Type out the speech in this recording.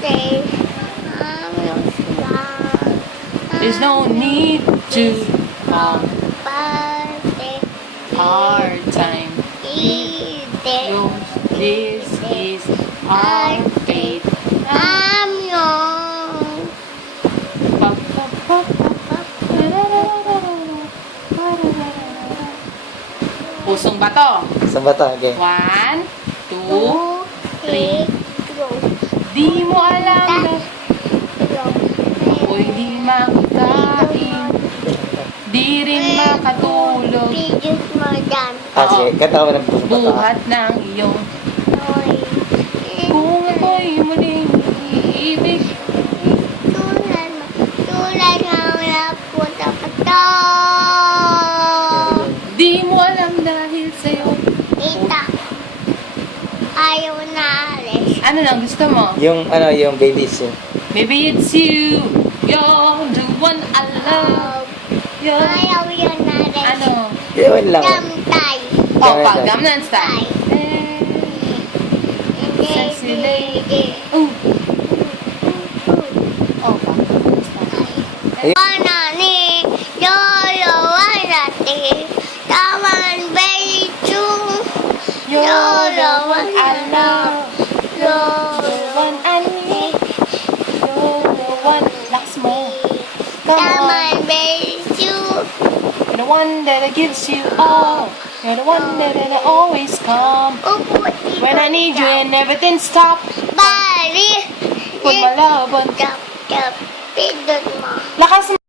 birthday. I'm your star. There's no need to Birthday. hard time. Birthday. This is our fate. I'm young. Pusong bato. Saan ba ito? Okay. 1, 2, 3, go. di mo alam na Go. ako'y di makakain, di rin makatulog. Videos mo dyan. Sige. Kanta ko ng pusong bata. Buhat ng iyong Oy. kung ako'y muling iibig. Tulad ng napunta pa to. Di mo alam dahil sa'yo. Tita. Ayaw na alis. Ano lang gusto mo? Yung babies yun. Maybe it's you. You're the one I love. You're... Ayaw yun na alis. Ano? Yun lang. Damtay. Oh, pag Gangnam Style. Sexy lady. Oh, pag Gangnam Style. Banani. Yolo wanati. Taman beiju. You're the one I love. You're the one I need. You're the one. Lakas mo. Come on. Taman beiju. You're the one that gives you all. You're the one that I always come. When I need you and everything stop. Bali. Put my love on. Pindot mo. Lakas mo.